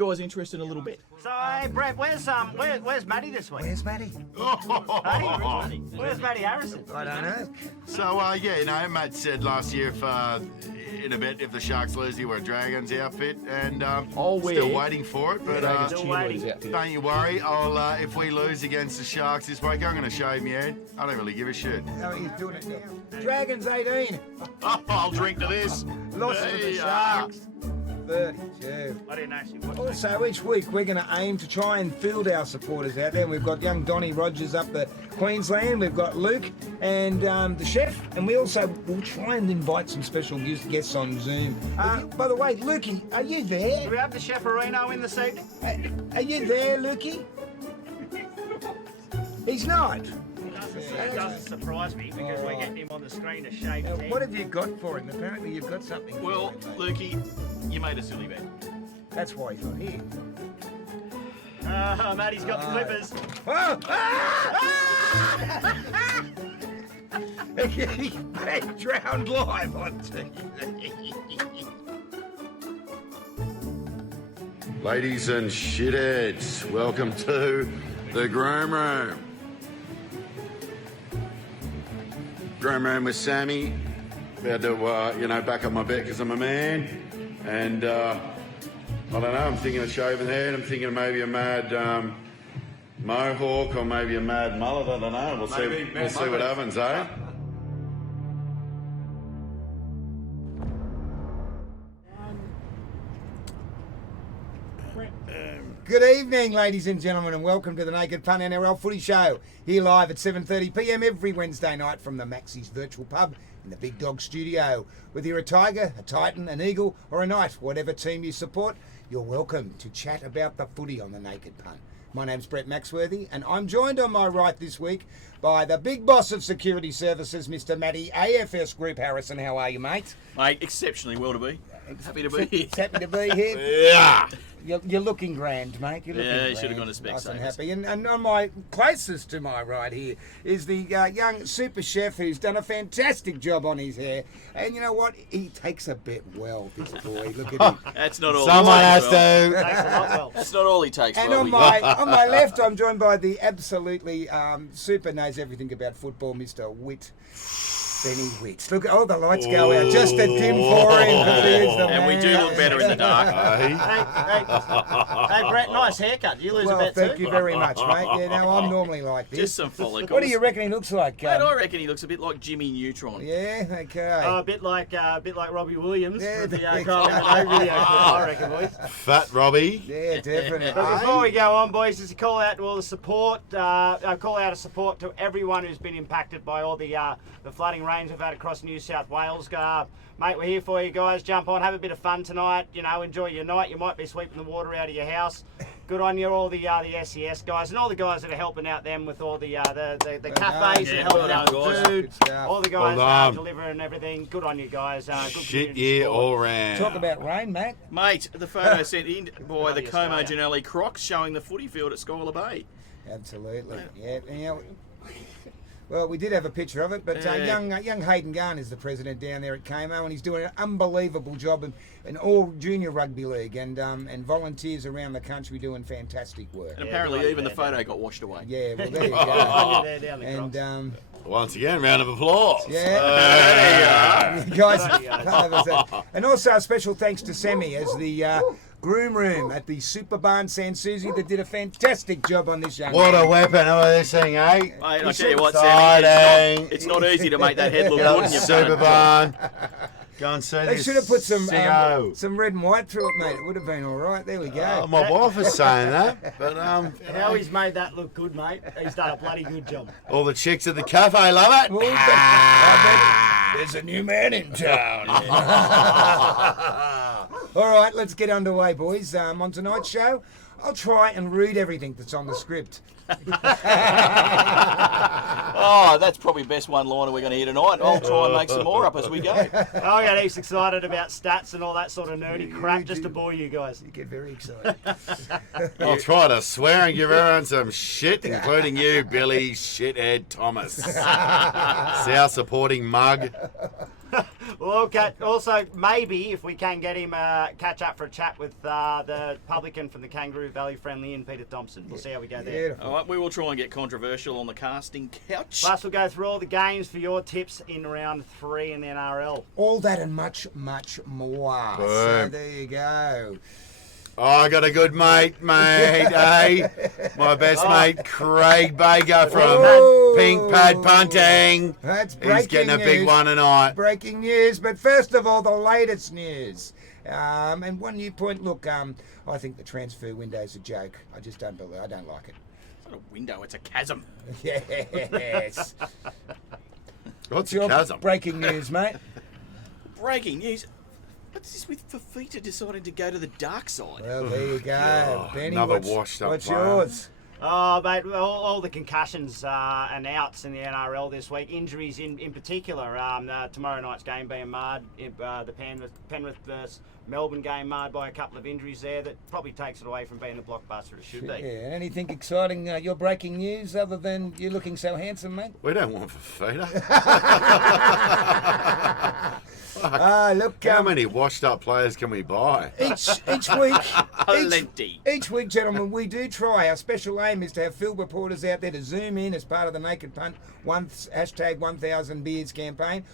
guys interested in a little bit. So, hey, Brett, where's Matty this week? Where's Matty? Matty? Where's Matty Harrison? I don't know. So, Matt said last year in a bit if the Sharks lose, he wear Dragons outfit, and still waiting for it. But Still waiting. don't you worry. If we lose against the Sharks this week, I'm going to shave my head. I don't really give a shit. How he's doing it now. Dragons 18. I'll drink to this. Lost to the Sharks. 32. I didn't actually watch Also, each week we're going to aim to try and field our supporters out there. We've got young Donnie Rogers up at Queensland. We've got Luke and the chef. And we also will try and invite some special guests on Zoom. By the way, Lukey, are you there? Do we have the Chef-Arino in this evening? Are you there, Lukey? He's not. It doesn't surprise me because we're getting him on the screen to shave his head. What have you got for him? Apparently you've got something Well, for him, mate. Lukey, you made a silly bet. That's why he's not here. Matty's got the clippers. He's been drowned live on TV. Ladies and shitheads, welcome to the Groom Room. Groom Room with Sammy. About to, back up my bet because I'm a man. And, I don't know, I'm thinking of shaving the head. I'm thinking of maybe a mad mohawk or maybe a mad mullet. I don't know. We'll see what happens, eh? Good evening, ladies and gentlemen, and welcome to the Naked Punt NRL Footy Show. Here live at 7:30 p.m. every Wednesday night from the Maxie's Virtual Pub in the Big Dog Studio. Whether you're a Tiger, a Titan, an Eagle, or a Knight, whatever team you support, you're welcome to chat about the footy on the Naked Punt. My name's Brett Maxworthy, and I'm joined on my right this week by the big boss of security services, Mr. Matty AFS Group Harrison. How are you, mate? Mate, exceptionally well to be. Happy to be here. Happy to be here. Yeah. You're looking grand, mate. You're looking You should have gone to Specsavers. Nice and happy. And on my closest to my right here is the young super chef who's done a fantastic job on his hair. And you know what? He takes a bet well, this boy. Look at him. That's not all. Someone has well. to. Takes a lot well. That's not all he takes. And well. on my left, I'm joined by the absolutely super knows everything about football, Mr. Benny Witts. Look, the lights go out. Just a dim for him. And we do look better in the dark. Hey, Brett, nice haircut. Did you lose a bet thank too? you very much, mate. Yeah, no, I'm normally like this. Just some follicles. What do you reckon he looks like? Mate, I reckon he looks a bit like Jimmy Neutron. Yeah, okay. A bit like Robbie Williams. Yeah, with the there you Carl go. Mano video, I reckon, boys. Fat Robbie. Yeah, definitely. But before we go on, boys, just a call out to all the support. A call out of support to everyone who's been impacted by all the flooding rains we've had across New South Wales. Mate, we're here for you guys. Jump on, have a bit of fun tonight. Enjoy your night. You might be sweeping the water out of your house. Good on you, all the SES guys and all the guys that are helping out them with all the cafes that are helping out with food. All the guys delivering everything. Good on you guys. Good Shit, yeah, all round. Talk about rain, mate. Mate, the photo sent in by the Como Janelli Crocs showing the footy field at Schuyler Bay. Absolutely. Yeah. Well, we did have a picture of it, but young Hayden Garn is the president down there at Como, and he's doing an unbelievable job in all junior rugby league and volunteers around the country doing fantastic work. And apparently even the photo got washed away. Yeah, well, there you go. There down the And Once again, round of applause. yeah, guys. And also a special thanks to Sammy as the groom room at the Super Barn San Susi that did a fantastic job on this young What man. a weapon. Oh, this thing, eh? Mate, I tell you what, Sammy, it's not easy to make that head look good when you've done Super it. barn. Go and see They this should have put some sicko. red and white through it, mate. It would have been all right. There we go. My wife is saying that, but How he's made that look good, mate. He's done a bloody good job. all the chicks at the cafe love it. Well, I bet there's a new man in town. All right, let's get underway, boys. On tonight's show, I'll try and read everything that's on the script. Oh, that's probably the best one-liner we're going to hear tonight. I'll try and make some more up as we go. I get heaps excited about stats and all that sort of nerdy crap just to bore you guys. You get very excited. I'll try to swear and give everyone some shit, including you, Billy Shithead Thomas. South supporting mug. Well, okay. Also, maybe if we can get him catch up for a chat with the publican from the Kangaroo Valley Friendly Inn, Peter Thompson. We'll see how we go there. Beautiful. All right, we will try and get controversial on the casting couch. Plus, we'll go through all the games for your tips in round 3 in the NRL. All that and much, much more. So there you go. Oh, I got a good mate, eh? My best mate, Craig Baker from Oh. Pink Pad Punting. That's breaking He's getting a big news. one tonight. Breaking news, but first of all, the latest news. And one new point. Look, I think the transfer window's a joke. I just don't believe. I don't like it. It's not a window, it's a chasm. Yes. What's Your your chasm? breaking news, mate. Breaking news. What's this with Fafita deciding to go to the dark side? Well, there you go. Benny, another what's, washed up what's player. yours? Oh, mate, all the concussions and outs in the NRL this week. Injuries in particular. Tomorrow night's game being marred. The Penrith versus Melbourne game marred by a couple of injuries there. That probably takes it away from being the blockbuster it should be. Yeah, anything exciting? Your breaking news other than you looking so handsome, mate? We don't want Fafita. Look, How many washed up players can we buy? each week, Plenty. each week, gentlemen, we do try. Our special aim is to have field reporters out there to zoom in as part of the Naked Punt hashtag 1000 beers campaign,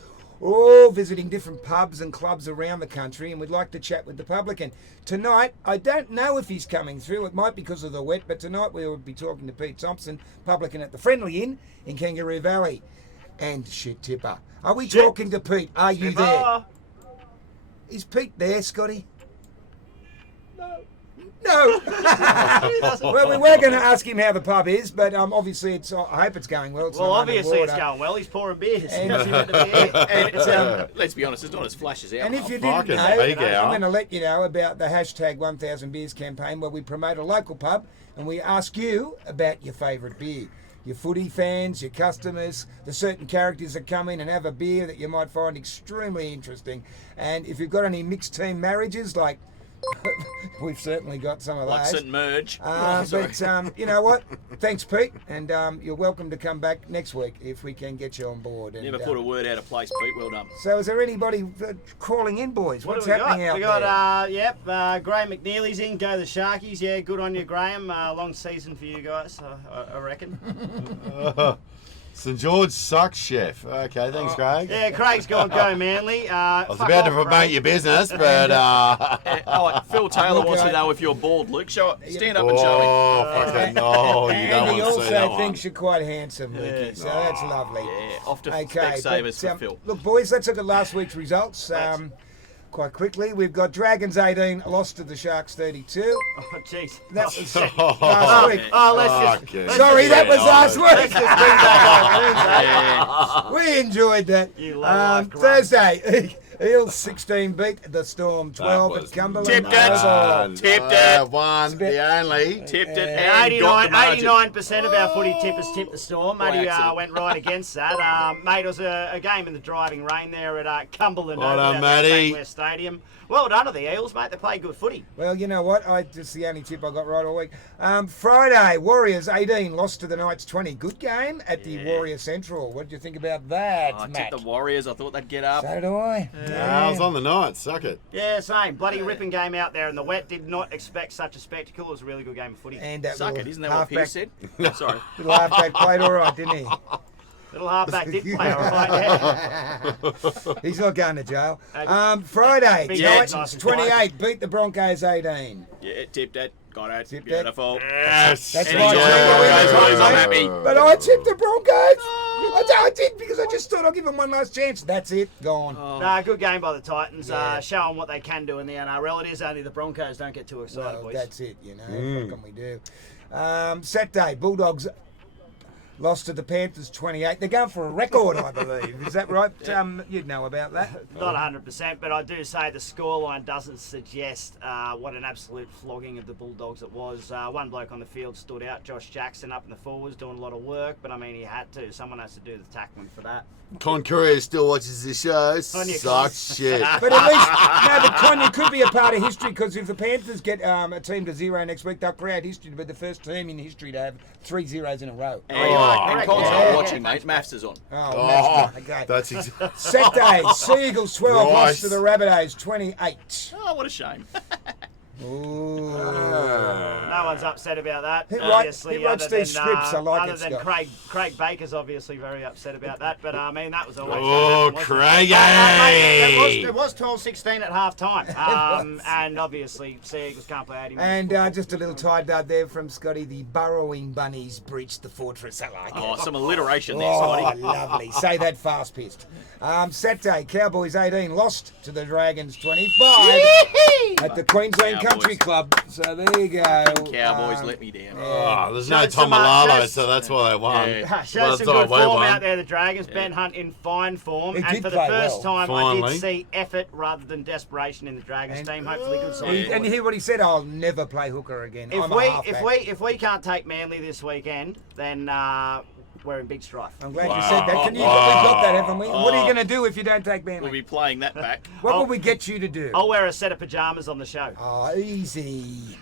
all visiting different pubs and clubs around the country, and we'd like to chat with the publican. Tonight, I don't know if he's coming through. It might be because of the wet, but tonight we will be talking to Pete Thompson, publican at the Friendly Inn in Kangaroo Valley. And shit tipper. Are we talking to Pete? Are you there? Is Pete there, Scotty? No. Well, we were going to ask him how the pub is, but obviously it's. I hope it's going well. It's Well, not obviously it's underwater. going well. He's pouring beers. And- He doesn't have the beer. And it's, Let's be honest, it's not as flash as our and if pub. you didn't fucking know, big I'm out. going to let you know about the hashtag 1000 beers campaign, where we promote a local pub and we ask you about your favourite beer. Your footy fans, your customers, the certain characters that come in and have a beer that you might find extremely interesting. And if you've got any mixed team marriages, like we've certainly got some of Like those. St. Merge. But you know what? Thanks, Pete, and you're welcome to come back next week if we can get you on board. And, Never put a word out of place, Pete. Well done. So, is there anybody calling in, boys? What What's do we happening got? out We there? got, Graham McNeely's in. Go the Sharkies. Yeah, good on you, Graham. Long season for you guys, I reckon. St George sucks, chef. Okay, thanks, Craig. Yeah, Craig's gone go Manly. I was about to promote your business, but Phil Taylor wants to know if you're bald, Luke. Stand up and show him. oh, fucking no, you And don't he want to see that also one. thinks you're quite handsome, Lukey, so that's lovely. Yeah, off to Okay, Specsavers but, for Phil. look, boys, let's look at last week's results. Quite quickly, we've got Dragons 18, lost to the Sharks 32. Oh, jeez. That was Oh, last week. Oh, let's okay. just... Sorry, that was last Let's week. just bring back our friends, We enjoyed that. You low-life grunt. Thursday, Eels 16 beat the Storm 12 That at was Cumberland. Tipped it. Oval. Tipped it. One, the only. Tipped it Yeah. and got the margin. 89% of our footy tippers tipped the Storm. By Matty accident. went right against that. Mate, it was a game in the driving rain there at Cumberland Well Oval done, out there at Matty. Bankwest Stadium. Well done to the Eels, mate. They played good footy. Well, you know what? That's the only tip I got right all week. Friday, Warriors 18 lost to the Knights 20. Good game at the Warrior Central. What did you think about that, I Matt? tipped the Warriors. I thought they'd get up. So do I. I was on the night, suck it. Yeah, same. Bloody ripping game out there in the wet. Did not expect such a spectacle. It was a really good game of footy. And that Suck little it, isn't that what Peter halfback- said? Sorry. Little halfback played all right, didn't he? Little halfback did play all right, yeah. He's not going to jail. Friday, Big Titans nice and 28 beat the Broncos 18. Yeah, tipped it. Got it. Tipped it. Beautiful. Yes. That's Any right. joy Yeah. Broncos boys, I'm happy. But I tipped the Broncos. I did because I just thought I'll give them one last chance. That's it. Gone. Nah, good game by the Titans. Yeah. Showing what they can do in the NRL. It is only the Broncos. Don't get too excited, Well, boys. that's it, you know. What can we do? Saturday, Bulldogs lost to the Panthers 28. They're going for a record, I believe. Is that right? You'd know about that. Not 100%, but I do say the scoreline doesn't suggest what an absolute flogging of the Bulldogs it was. One bloke on the field stood out, Josh Jackson, up in the forwards, doing a lot of work, but I mean, he had to. Someone has to do the tackling for that. Con Courier still watches the show. On your Sucks shit. But at least, no, but Tonya could be a part of history because if the Panthers get a team to 0 next week, they'll create history to be the first team in history to have 3 zeros in a row. And And correct. Cole's Yeah. not watching, mate. Maths is on. Oh, okay. That's Saturday, Sea Eagles 12 lost to the Rabbitohs 28. Oh, what a shame. Ooh. No one's upset about that. Who Obviously, writes other these than, scripts? I like other it, than Scott. Craig Baker's obviously very upset about that. But I mean, that was always. Oh, gonna happen, Craigie! wasn't it? It was 12-16 at half time. And obviously, Sea Eagles can't play 80 minutes. And just a little tie dot there from Scotty. The burrowing bunnies breached the fortress. I like it. Oh, some alliteration there, Oh, Scotty. lovely. Say that fast pissed. Saturday, Cowboys 18 lost to the Dragons 25 at the Queensland Cowboys. Country Club. So there you go. Cowboys let me down. Oh, there's no Showed some, Tomalalo, shows- so that's why they won. Yeah. Showed Well, some that's good why we form won. out there, the Dragons. Ben Hunt in fine form. He And did for the play first well. time, I Finally. did see effort rather than desperation in the Dragons And- team. Hopefully, good side. And you hear what he said? I'll never play hooker again. I'm a halfback. If we can't take Manly this weekend, then we're in big strife. I'm glad you said that. We've got that, haven't we? What are you going to do if you don't take We'll Manly? be playing that back. What Oh. will we get you to do? I'll wear a set of pajamas on the show. Oh, easy.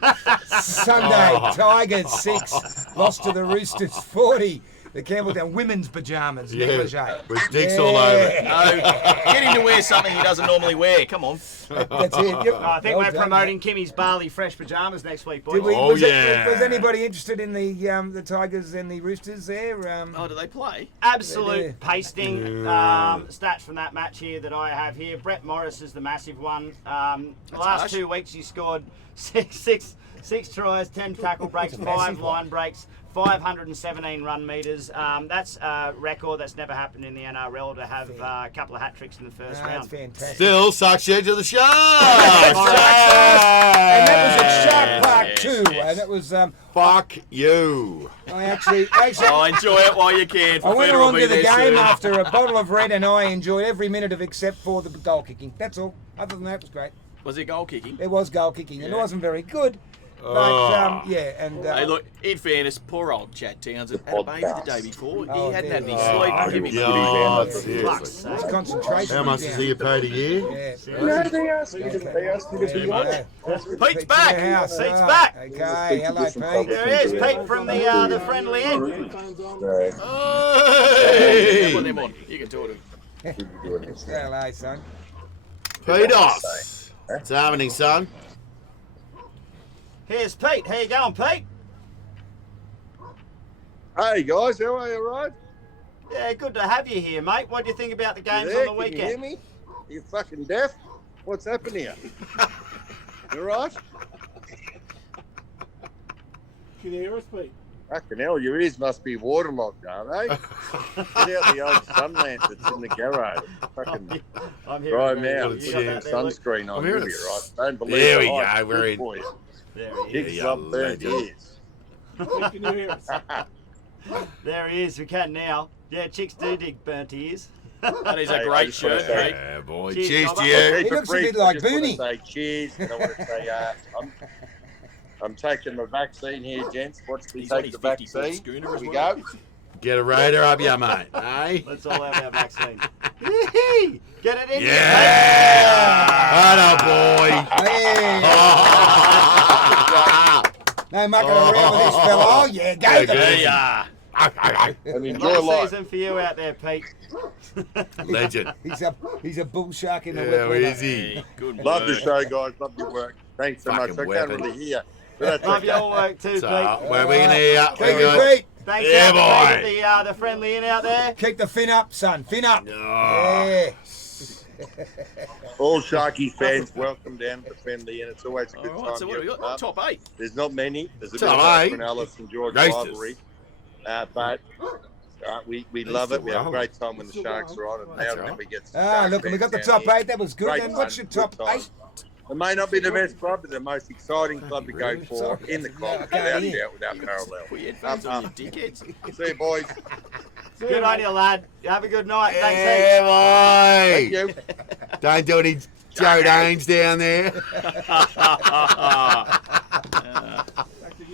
Sunday, Tigers 6, lost to the Roosters 40. The Campbelltown women's pyjamas, negligee. With dicks all over it. No, get him to wear something he doesn't normally wear. Come on. That's it. Yep. I think Well we're done, promoting mate. Kimmy's Barley Fresh pajamas next week, boys. Did we, Oh, was, yeah. was anybody interested in the Tigers and the Roosters there? Oh, do they play? Absolute Yeah. pasting. Stats from that match here that I have here. Brett Morris is the massive one. The last harsh. 2 weeks he scored six tries, 10 tackle breaks, 5 line breaks, 517 run metres. That's a record that's never happened in the NRL to have a couple of hat tricks in the first That's round. fantastic. Still sucks you to the Sharks. And that was at Shark Park Yes, too. yes. And that was Fuck you. I actually Oh, enjoy it while you can. I went Federer will along be to the there game soon. after a bottle of red, and I enjoyed every minute of it except for the goal kicking. That's all. Other than that, it was great. Was it goal kicking? It was goal kicking, and it Yeah. wasn't very good. But Oh. yeah, and Hey, look, in fairness, poor old Chad Townsend had a baby the day before. Oh, He hadn't had any dear. sleep. Oh, Give him God, Fuck's seriously. sake. his concentration. How much was does down. he get paid a year? Yeah. Pete's back. Pete's Pete's back. Okay, hello, Pete. There he is, Pete from the Friendly Inn. Hey! Put them on. You can talk to him. Hello, son. Pedos. What's happening, son? Here's Pete. How you going, Pete? Hey guys, how are you, all right? Yeah, good to have you here, mate. What do you think about the games You there? on the Can you hear weekend? me? You fucking deaf? What's happened here? You all right? Can you hear us, Pete? Fucking hell, your ears must be waterlogged, aren't they? Get out the old sun lanterns in the garage. Fucking I'm here. dry them out. You Put got some that there, Luke? sunscreen on I'm with hearing you, it. right? Don't believe There the we hype. go, we're Good in. for you. There he is. Dicks you up burnt legend. ears. Pete, can you hear us? There he is. We can now. Yeah, chicks do dig burnt ears. That is a Hey, I great just wanna shirt, say- Pete. Yeah, boy. Cheers, Cheers Robert. to you. Keep He it looks a brief. bit like I just Booney. want to say cheers, and I want to say I'm taking my vaccine here, gents. Watch me He's on take his the 50-foot vaccine. schooner Here as we well. go. Get a raider up ya, mate. Hey? Let's all have our vaccine. Yee-hee! Get it in Yeah! Atta boy! Hey, Ah! no mucking around with this fella. Oh, yeah, go. Yeah, the- good. Yeah. And you, mate. enjoy Long life. season for you out there, Pete. Legend. He's a bull shark in the Yeah, wet weather. easy. Hey, good Love the work. show, guys. Love your work. Thanks so much. Fucking I can't weapon. really hear. But that's Love okay. your work too, So, Pete. where we gonna hear? We Thank you, got. Pete. Thanks Yeah, out boy. to the Friendly Inn out there. Keep the fin up, son. Fin up. Oh, Yeah. All Sharky fans, welcome down to the Friendly Inn. It's always a good All time. right, so what have we here got? at the pub. Top 8. There's not many. There's a bit Top of eight? Alfred Ellis and George Racist. rivalry. But we love it. We have a great time when the Sharks are on. And That's now right. then we get some Ah, Shark look, and we got the fans top down here. 8. That was good. Great And fun, what's your good top time. 8? It may not be the best club, but the most exciting club to go Really? for in the club, Okay, without yeah. doubt, without parallel. Put your headphones on, you dickheads. See you, boys. Good on you, lad. Have a good night. Thanks, heaps. Yeah, Thank boy! you. Don't do any Joe Danes down there.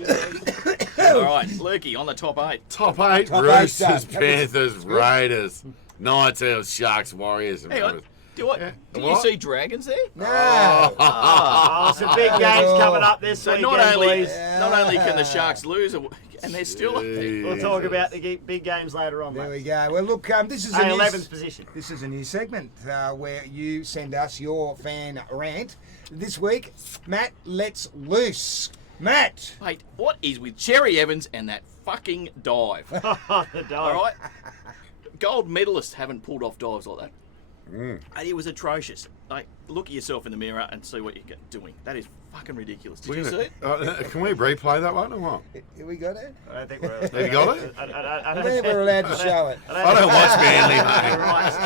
All right, Lukey on the top 8. Top 8, Top eight, Roosters, son. That was Panthers, good. Raiders, Knights, Eels, Sharks, Warriors. Hang on. Do you Yeah. you What? see dragons there? No. Oh, some big games coming up this So weekend, not only boys. can the Sharks lose, and they're still up there. We'll talk about the big games later on, There mate. we go. Well, look, this is a Hey, new 11th position. This is a new segment where you send us your fan rant. This week, Matt lets loose. Matt. Mate, what is with Cherry Evans and that fucking dive? The dog. All right? Gold medalists haven't pulled off dives like that. And it was atrocious. Like, look at yourself in the mirror and see what you're doing. That is fucking ridiculous. Did you see it? Can we replay that one or what? Here we got it. I don't think we're. Have you got it? I don't think we're allowed to show it. I don't watch Manly, The mate. rights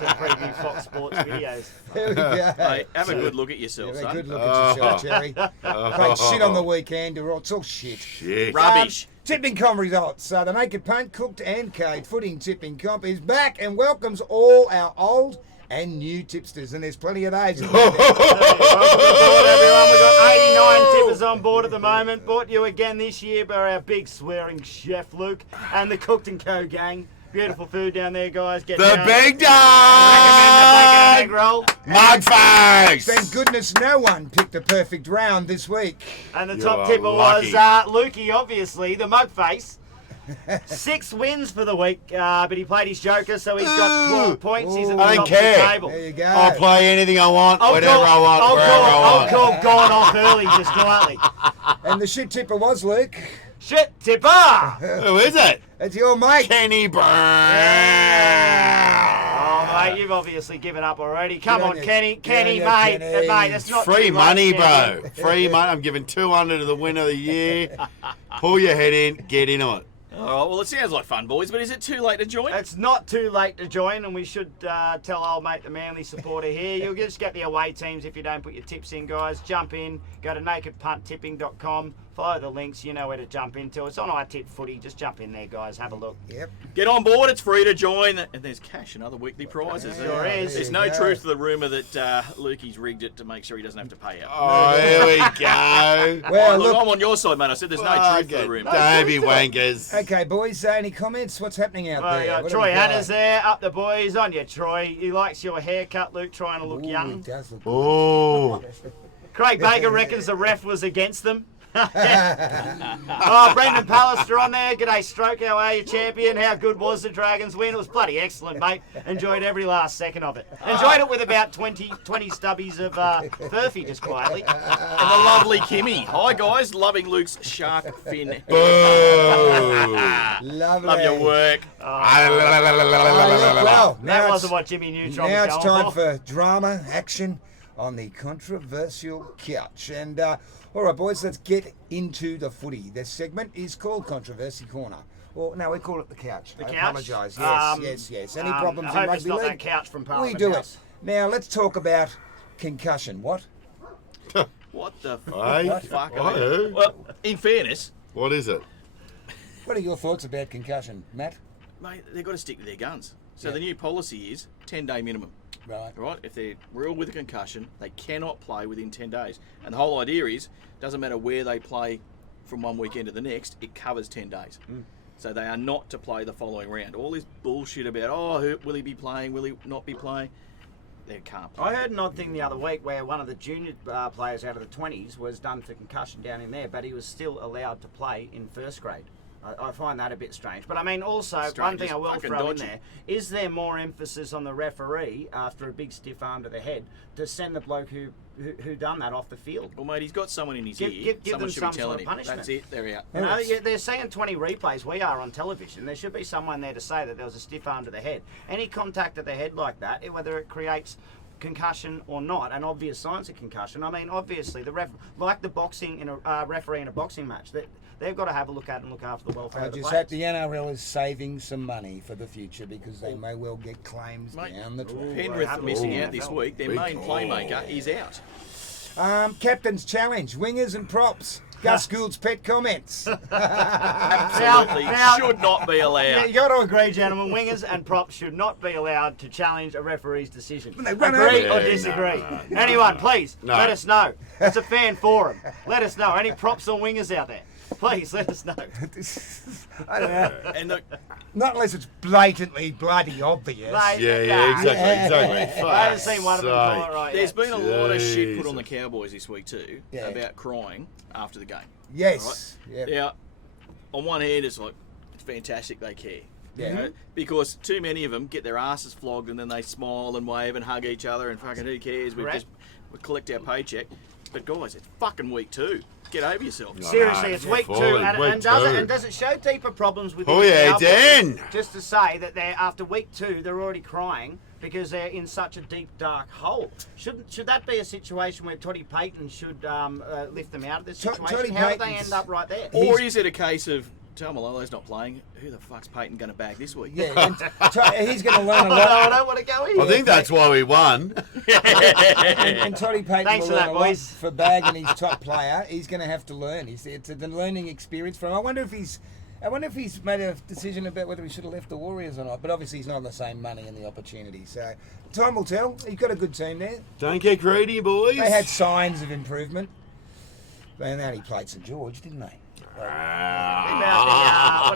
to preview Fox Sports videos. Here we go. Hey, have a good look at yourself, Have a son. good look at yourself, Jerry. Played shit on the weekend. It's all shit. Shit. Rubbish. Tipping comp results. The Naked Punt Cooked and Cade Footing Tipping Comp is back and welcomes all our old and new tipsters, and there's plenty of those. Welcome aboard, everyone. We've got 89 tippers on board at the moment. Brought you again this year by our big swearing chef Luke and the Cooked and Co gang. Beautiful food down there, guys. Get The down. big Recommend the bacon dog! egg roll. Mugface! Thank goodness no one picked a perfect round this week. And the You top are tipper lucky. was Lukey, obviously, the mug face. 6 wins for the week, but he played his joker, so he's got 12 points. He's at the I don't top of the care. table. There you go. I'll play anything I want, whenever I want, I'll wherever I want. call gone off early, just quietly. And the shit tipper was Luke. Shit tipper! Who is it? It's your mate. Kenny Brown. Oh, mate, you've obviously given up already. Come Good on, on you. Kenny. Good Kenny, on you, mate. Kenny. Mate, that's not Free too money, late, Kenny. bro. Free money. I'm giving 200 to the winner of the year. Pull your head in, get in on it. All right, well, it sounds like fun, boys, but is it too late to join? It's not too late to join, and we should tell old mate the Manly supporter here. You'll just get the away teams if you don't put your tips in, guys. Jump in, go to nakedpunttipping.com, follow the links, you know where to jump into. It's on iTip Footy. Just jump in there, guys. Have a look. Yep. Get on board, it's free to join, and there's cash and other weekly prizes. Sure is. There's no truth to the rumour that Lukey's rigged it to make sure he doesn't have to pay out. Oh, here we go. Well, Look, look. I'm on your side, mate. I said there's no Oh, truth to the good. rumour. Don't be wankers. Okay, boys. Any comments? What's happening out Well, there? you got What do Troy we got? Hanna's there. Up the boys. On you, Troy. He likes your haircut, Luke, trying to look Ooh, young. it does look Oh. Craig Baker reckons the ref was against them. Oh, Brendan Pallister on there. G'day, Stroke. How are you, champion? How good was the Dragons win? It was bloody excellent, mate. Enjoyed every last second of it. Enjoyed it with about 20 stubbies of Furphy, just quietly. And the lovely Kimmy. Hi, guys. Loving Luke's shark fin. Boo. Lovely. Love your work. Well, That now wasn't it's, what Jimmy Neutron now was it's going time for drama, action on the controversial couch. And all right, boys, let's get into the footy. This segment is called Controversy Corner. Or no, we call it the couch. The I couch? apologise. Yes, yes. Any problems I in hope rugby it's not league? that couch from We Parliament do House. it. Now let's talk about concussion. What? What the Hey? fuck? Hey? Well, in fairness, What is it? What are your thoughts about concussion, Matt? mate, they've got to stick to their guns. So Yeah. the new policy is 10-day minimum. Right. Right? If they're real with a concussion, they cannot play within 10 days. And the whole idea is, doesn't matter where they play from one weekend to the next, it covers 10 days. So they are not to play the following round. All this bullshit about, will he be playing, will he not be playing? They can't play. I heard an odd thing the other week where one of the junior players out of the 20s was done for concussion down in there, but he was still allowed to play in first grade. I find that a bit strange. But I mean, also, Strange, one thing it's I will fucking throw dodgy. in there, is there more emphasis on the referee after a big stiff arm to the head to send the bloke who done that off the field? Well, mate, he's got someone in his Give- ear. give Someone them should some be telling sort of him. punishment. That's it. They're out. You know, they're saying 20 replays. We are on television. There should be someone there to say that there was a stiff arm to the head. Any contact at the head like that, whether it creates concussion or not, and obvious signs of concussion. I mean, obviously, the ref, like the boxing in a referee in a boxing match, that they've got to have a look at and look after the welfare I of the just players. hope the NRL is saving some money for the future because they may well get claims Mate. down the track. Penrith missing out this week. Their Big main call. playmaker is out. Captain's challenge, wingers and props. Gus Gould's pet comments. Absolutely now- should not be Yeah, allowed. you got to agree, gentlemen. Wingers and props should not be allowed to challenge a referee's decision. They run Agree over or it. disagree? No. Anyone, please No. let us know. It's a fan forum. Let us know. Any props or wingers out there? Please let us know. I don't know. And the, Not unless it's blatantly bloody obvious. Mate, Yeah, exactly. I haven't seen one of them Fuck's quite right there's yet. been a lot of shit put on the Jesus. Cowboys this week too Yeah. about crying after the game. Yes. Yep. Now, on one hand, it's like it's fantastic they care. Yeah. You know, because too many of them get their asses flogged and then they smile and wave and hug each other and fucking who cares? We collect our paycheck. But guys, it's fucking week 2. Get over yourself. Seriously, it's week 2, and does it show deeper problems with Oh, yeah, Cowboys? Dan. Just to say that they're after week 2, they're already crying because they're in such a deep, dark hole. Should that be a situation where Toddy Payton should lift them out of this situation? Toddy How did they Payton's- end up right there? Or is it a case of Tamalolo's not playing? Who the fuck's Peyton going to bag this week? Yeah, and he's going to learn a No, lot. I don't want to go in. I think that's why we won. And Toddy Payton Thanks will for learn that, a lot boys. for bagging his top player. He's going to have to learn. It's a learning experience for him. I wonder if he's made a decision about whether he should have left the Warriors or not. But obviously he's not on the same money and the opportunity. So time will tell. He's got a good team there. Don't get greedy, boys. They had signs of improvement. And then he played St George, didn't they? What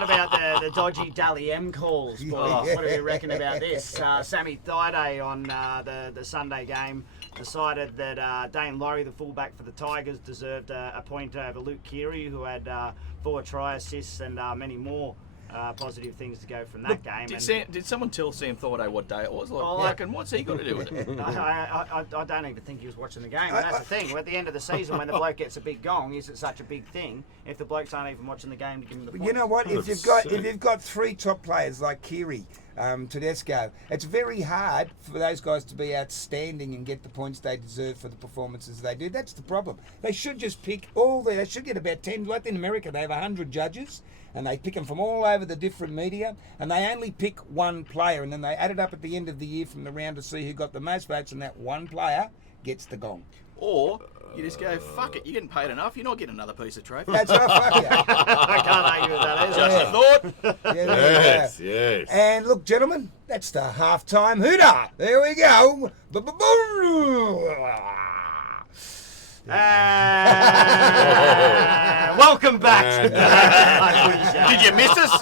about the dodgy Dally M calls, boys? Yeah. What do you reckon about this? Sammy Thaiday on the Sunday game decided that Dane Laurie, the fullback for the Tigers, deserved a point over Luke Keary, who had 4 try assists and many more positive things to go from that game. Did someone tell Sam Thorday what day it was? Like, Oh, fucking, what's he got to do with it? I don't even think he was watching the game. And that's the thing. At the end of the season, when the bloke gets a big gong, is it such a big thing if the blokes aren't even watching the game to give him the points? You know what? If you've got 3 top players like Kiri, Tedesco, it's very hard for those guys to be outstanding and get the points they deserve for the performances they do. That's the problem. They should just pick they should get about 10. Like in America, they have 100 judges and they pick them from all over the different media, and they only pick one player, and then they add it up at the end of the year from the round to see who got the most votes, and that one player gets the gong. Or you just go, fuck it, you're getting paid enough, you're not getting another piece of trophy. That's right, fuck yeah. I can't argue with that. Is Just it? a thought. Yeah, there you Yes, go. yes. And look, gentlemen, that's the halftime hooter. There we go. Welcome back. Did you miss us?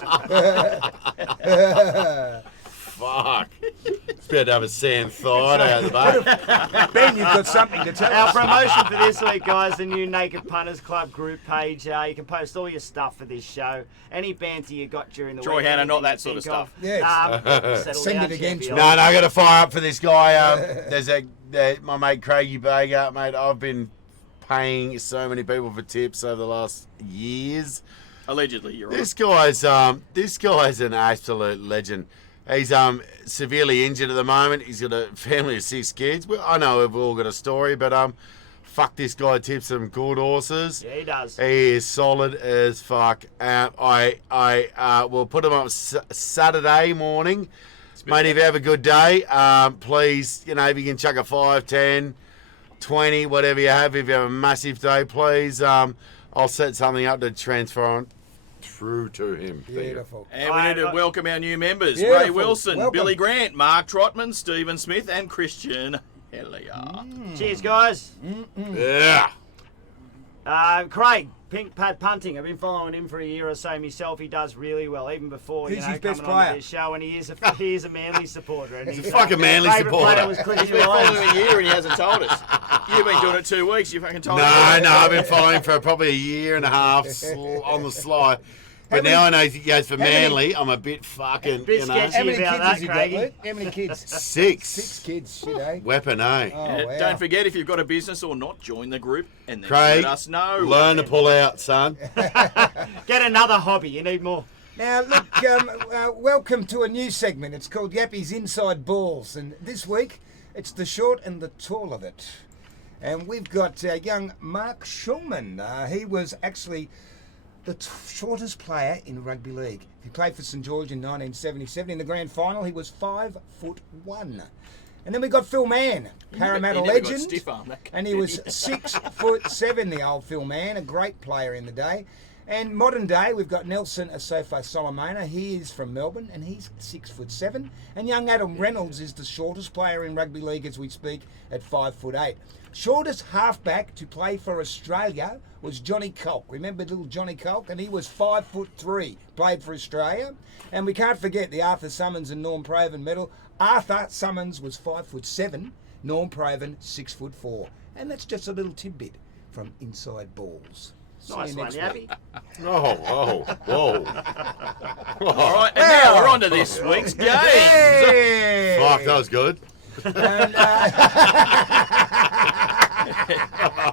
Fuck. It's about to have a Sam Thorday at the back. Ben, you've got something to tell Our us. promotion for this week, guys, the new Naked Punters Club group page. You can post all your stuff for this show. Any banter you got during the Troy week. Hanna, not anything that you sort of think stuff. Yes. Settle Send down, it again, champion. No, I got to fire up for this guy. There's my mate Craigie Bager, mate. I've been paying so many people for tips over the last years. Allegedly, you're right. This guy's an absolute legend. He's severely injured at the moment. He's got a family of 6 kids. Well, I know we've all got a story, but fuck, this guy tips some good horses. Yeah, he does. He is solid as fuck. I will put him up Saturday morning. Mate, if you have a good day, please, if you can chuck a 5, 10, 20, whatever you have. If you have a massive day, please, I'll set something up to transfer on through to him. Beautiful. And we need to welcome our new members. Beautiful. Ray Wilson, Welcome. Billy Grant, Mark Trotman, Stephen Smith, and Christian Hellier. Cheers, guys. Yeah. Craig, Pink Pad Punting. I've been following him for a year or so myself. He does really well, even before Who's his best coming on player? this show. And he is a Manly supporter. And He's a fucking Manly favourite supporter. player was He's Christian been following Lyons. a year and he hasn't told us. You've been doing it 2 weeks. You fucking told No, us. I've been following for probably a year and a half on the sly. But now I know he goes for Manly. I'm a bit fucking, Bit sketchy. How many about kids that, has he got, Craigie. Luke? How many kids? 6. 6 kids. Shit, eh? Weapon, eh? Oh, Yeah, wow. Don't forget, if you've got a business or not, join the group and then Craig, let us know. learn to pull out, son. Get another hobby. You need more. Now, look, welcome to a new segment. It's called Yappie's Inside Balls. And this week, it's the short and the tall of it. And we've got young Mark Schulman. He was actually the shortest player in rugby league. He played for St George in 1977. In the grand final, he was 5'1". And then we got Phil Mann, Parramatta He never got legend. stiff arm, that And he was 6'7", the old Phil Mann, a great player in the day. And modern day, we've got Nelson Asofa Solomona. He is from Melbourne, and he's 6'7". And young Adam Reynolds is the shortest player in rugby league as we speak at 5'8". Shortest halfback to play for Australia was Johnny Colk. Remember little Johnny Colk? And he was 5'3", played for Australia. And we can't forget the Arthur Summons and Norm Proven medal. Arthur Summons was 5'7", Norm Proven 6'4". And that's just a little tidbit from Inside Balls. See Nice you one, next Yappie. week. Whoa. All right, and now we're on to this week's game. Hey! Fuck, that was good. And,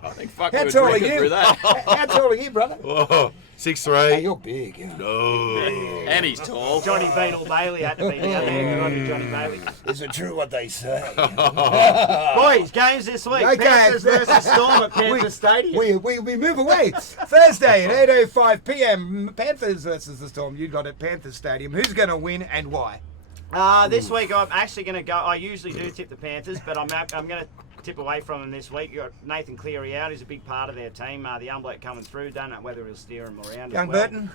I think fuck we how were tall are drinking you? through that. How tall are you, brother? Whoa. Hey, 6'3". you're big. Yeah. No. And he's tall. Johnny Beanall Bailey had to be down there. Good on you, Johnny Bailey. Is it true what they say? Boys, games this week. Okay. Panthers versus Storm at Panthers Stadium. We move away. Thursday at 8:05 p.m. Panthers versus the Storm. You got it, Panthers Stadium. Who's going to win and why? This week I'm actually going to go. I usually do tip the Panthers, but I'm going to tip away from them this week. You got Nathan Cleary out. He's a big part of their team. The young bloke coming through. Don't know whether he'll steer him around. Young as well. Burton.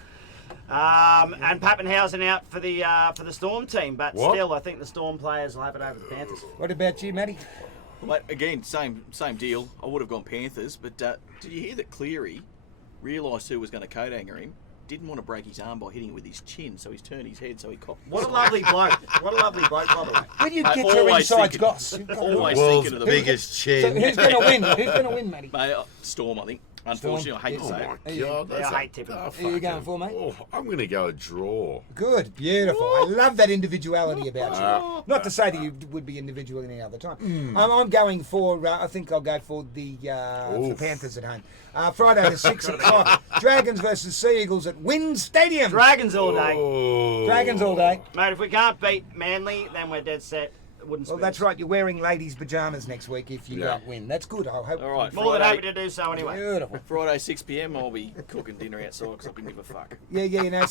And Pappenhausen out for the Storm team, but What? still I think the Storm players will have it over the Panthers. What about you, Matty? Mate, again, same deal. I would have gone Panthers, but did you hear that Cleary realised who was going to coat hanger him? Didn't want to break his arm by hitting it with his chin, so he's turned his head, so he copped. What a lovely bloke! What a lovely bloke, by the way. When you Mate, get your always insides, thinking- Goss. Always World's thinking of the biggest So chin. who's going to win? Who's going to win, Matty? Mate, Storm, I think. Unfortunately, I hate to Oh say my it. God, that's I hate tipping. Who are you going for, mate? Oh, I'm going to go a draw. Good, beautiful. I love that individuality about you. Not to say that you would be individual any other time. I'm going for. I think I'll go for the Oof. Panthers at home. Friday at 6 o'clock. Dragons versus Sea Eagles at Wynn Stadium. Dragons all day, Oh. Dragons all day. mate. If we can't beat Manly, then we're dead set. Wouldn't Well, split that's us. right. You're wearing ladies' pajamas next week if you Yeah. don't win. That's good. I hope. All right, More than Friday, happy to do so anyway. Beautiful. Friday 6 p.m. I'll be cooking dinner outside because I couldn't give a fuck. Yeah, you know,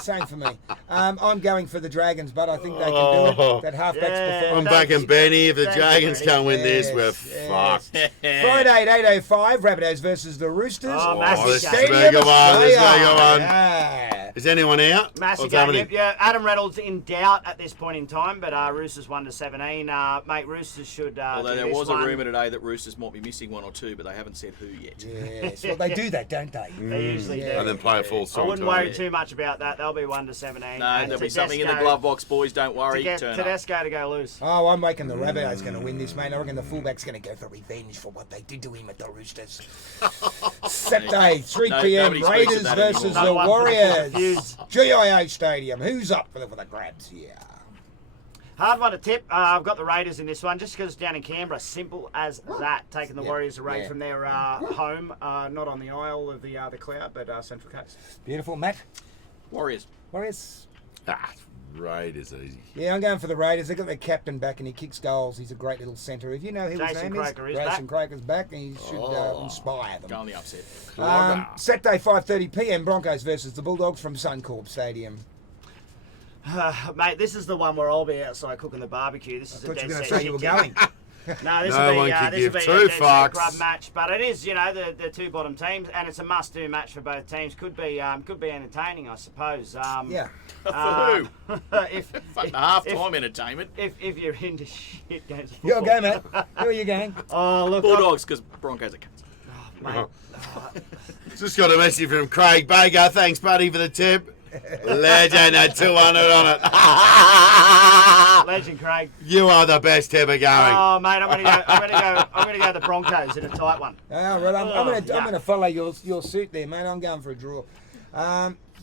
same for me. I'm going for the Dragons, but I think they can do it. That halfback's Yeah. I'm performance. backing Benny. If the Thanks, Dragons Benny. can't win this, Yes, we're yes. fucked. Friday at 8:05, Rabbitohs versus the Roosters. Oh, massive this is game. a big one. This is a big one. Yeah. Is anyone out? Massive What's game. happening? Yeah, Adam Reynolds in doubt at this point in time, but Roosters 1-17. Mate, Roosters should. Although do there this was a one. rumour today that Roosters might be missing one or two, but they haven't said who yet. Yes. Well, they do that, don't they? They usually do. And then play a full I song. wouldn't time. worry too much about that. They'll be 1-17. No, And there'll be something in the Tedesco- glove box, boys. Don't worry. To get Turn up. Tedesco to go loose. Oh, I'm making the Rabbitohs going to win this, mate. I reckon the fullback's going to go for revenge for what they did to him at the Roosters. Saturday, 3 No, p.m. nobody speaks of Raiders that versus anymore. the No one for the Warriors. feuds. GIO Stadium. Who's up for the grabs here? Hard one to tip. I've got the Raiders in this one just because it's down in Canberra. Simple as that. Taking the Yeah, Warriors away yeah. from their home, not on the Isle of the Cloud, but Central Coast. Beautiful, Matt. Warriors. Warriors. Raiders easy. Yeah, I'm going for the Raiders. They've got their captain back and he kicks goals. He's a great little centre. If you know who his Jason name Croker is, is Jason back. Croker's back and he should inspire Go them. on the upset. Saturday, 5:30 p.m. Broncos versus the Bulldogs from Suncorp Stadium. Mate, this is the one where I'll be outside cooking the barbecue. This is I a thought you dead were going set to say you were shit going. No, this No will one be can this give will be two a dead set fucks. grub match, but it is, you know, the two bottom teams, and it's a must-do match for both teams. Could be entertaining, I suppose. Yeah. For who? if Fuck the half-time entertainment. if you're into shit games of Your football. go, Matt. Who are you going? Oh look, Bulldogs, because Broncos are cunts. mate, Just got a message from Craig Baker. Thanks, buddy, for the tip. Legend at 200 on it. legend Craig. You are the best tipper going. Oh mate, I'm gonna go the Broncos in a tight one. Oh, well, I'm yeah. going to follow your suit there, mate. I'm going for a draw.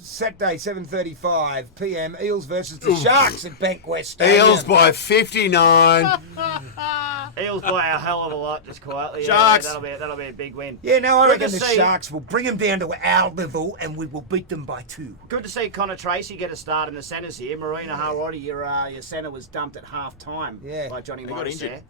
Saturday, 7:35 p.m. Eels versus the Sharks at Bankwest Stadium. Eels by 59. Eels by a hell of a lot, just quietly. Sharks. Yeah, that'll be a big win. Yeah, no, I Good reckon to the see- Sharks will bring them down to our level and we will beat them by 2. Good to see Connor Tracy get a start in the centres here. Marina Harodi, your centre was dumped at half time by Johnny He got Morris injured. there.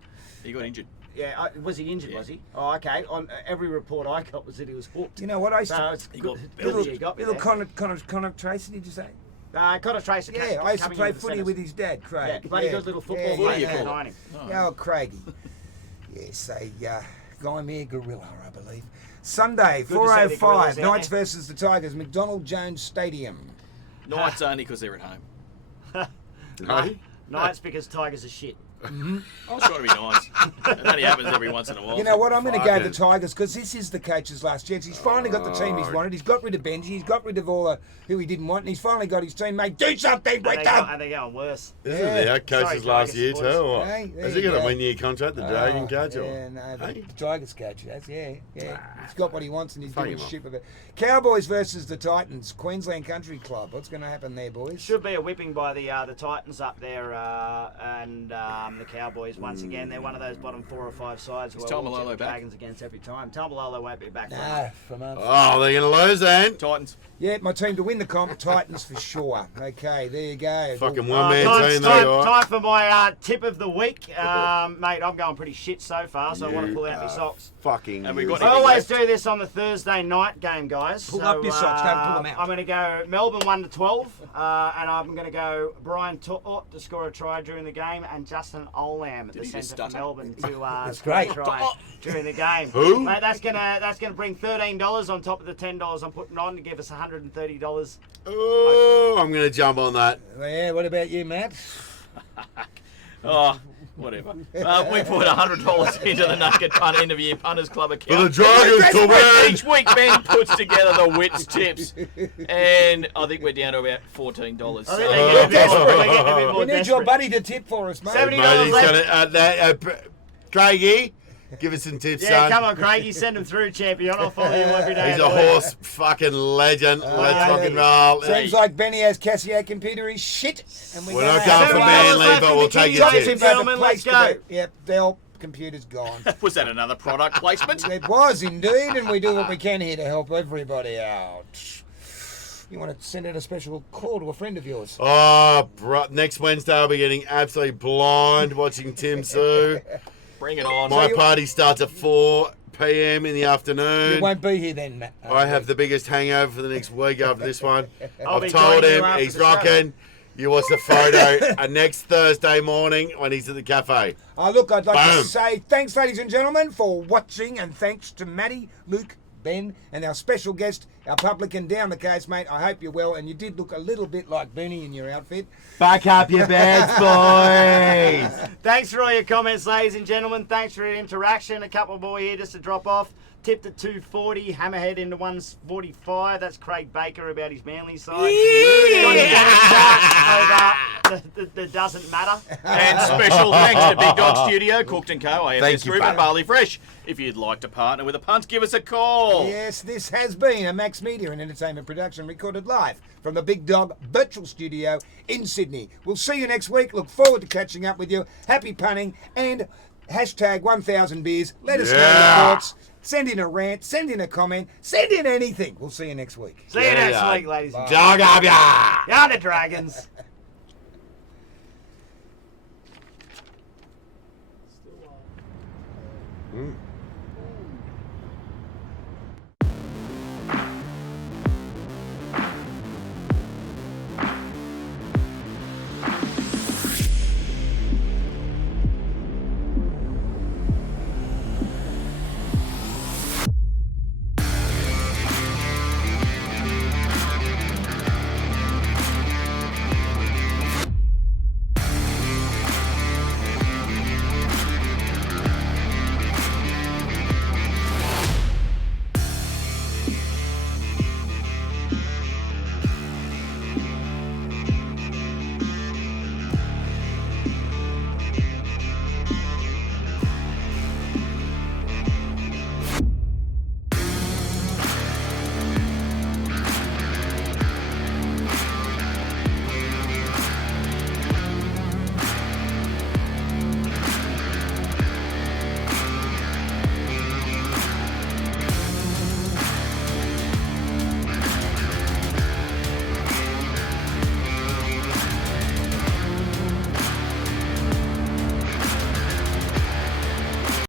He got injured. Yeah, was he injured? Was he? Oh, okay. On every report I got was that he was hooked. You know what? I used So to... it's He good. got Little, belted. you got me Little there. Connor Tracy, did you say? Connor Tracy. Yeah, I used to coming play into the footy centres. with his dad, Craig. Yeah, bloody good little football What do player you call behind him. Yeah, oh, Craigie. Yes, Guymere Gorilla, I believe. Sunday, Good to see the Gorillas 4:05, out Knights there. versus the Tigers, McDonald Jones Stadium. Knights only because they're at home. No? Knights because Tigers are shit. I was trying to be nice. It only happens every once in a while. You know what? I'm going to go Fucking- the Tigers because this is the coach's last chance. He's finally got the team he's wanted. He's got rid of Benji. He's got rid of all who he didn't want, and he's finally got his team. Mate, do something, And wake they're up! going worse. This Yeah. is the coach's Sorry, last Tigers year too, supporters. or what? Hey, there Has he you got a go. 1-year contract, the Dragon coach? Or? Yeah, no, the Hey? Tigers coach has, yeah. He's got what he wants and he's Fuck giving him a up. ship of it. Cowboys versus the Titans, Queensland Country Club. What's going to happen there, boys? Should be a whipping by the Titans up there and the Cowboys once again. They're one of those bottom 4 or 5 sides who Is I will Tamalolo tip the back? Dragons against every time. Tamalolo won't be back. Nah, from us. Oh, they're going to lose then. Titans. Yeah, my team to win the comp, Titans for sure. Okay, there you go. Fucking Well, one-man time, team there, you are. time for my tip of the week. Mate, I'm going pretty shit so far, so I want to pull out my socks. Fucking And we got I anything always left? do this on the Thursday night game, guys. Pull up your socks, don't pull them out. I'm going to go Melbourne 1-12, and I'm going to go Brian To'o to score a try during the game, and Justin Olam at Did the he just centre for stutter? Melbourne to That's score great. a try during the game. Who? Mate, that's gonna bring $13 on top of the $10 I'm putting on to give us $130. Oh, I'm going to jump on that. Yeah, what about you, Matt? Oh, whatever. We put $100 into the Naked Punt Interview Punters Club For account. the Dragons to win. Each week, Ben puts together the Wits tips, and I think we're down to about $14. I think So- they're getting a bit more We need your desperate. buddy to tip for us, mate. $70 Mate, he's left. gonna, Craigie, give us some tips, Yeah, son. come on, Craigie, send them through, champion. I'll follow you every day. He's of a the week. horse fucking legend. Let's yeah. rock and roll. Seems like Benny has Cassiak and Peter is shit. And We're not gonna going have for to- Manly, left but in we'll the take King your James tips. Gentlemen, let's go. Yep, their computer's gone. Was that another product placement? It was indeed, and we do what we can here to help everybody out. You want to send out a special call to a friend of yours? Oh, next Wednesday I'll be getting absolutely blind watching Tim Sue. Bring it on. My party starts at 4 p.m. in the You afternoon. won't be here then, Matt. I have the biggest hangover for the next week after this one. I'll be I've told joining you him after he's the show. rocking. You watch the photo next Thursday morning when he's at the cafe. Look, I'd like to Boom. say thanks, ladies and gentlemen, for watching, and thanks to Matty, Luke, Ben, and our special guest, our publican down the case, mate. I hope you're well, and you did look a little bit like Booney in your outfit. Back up your beds, boys. Thanks for all your comments, ladies and gentlemen. Thanks for your interaction. A couple more here just to drop off. Tipped at 240, Hammerhead into 145. That's Craig Baker about his Manly side. That doesn't matter. And special thanks to Big Dog Studio, Cooked & Co, Thank AFS you, Group, and pal. Barley Fresh. If you'd like to partner with a punt, give us a call. Yes, this has been a Max Media and Entertainment production recorded live from the Big Dog Virtual Studio in Sydney. We'll see you next week. Look forward to catching up with you. Happy punting and hashtag 1000 beers. Let us know your thoughts. Send in a rant, send in a comment, send in anything. We'll see you next week. See you next week, ladies and Dog gentlemen. up ya! Yarn the Dragons. Still,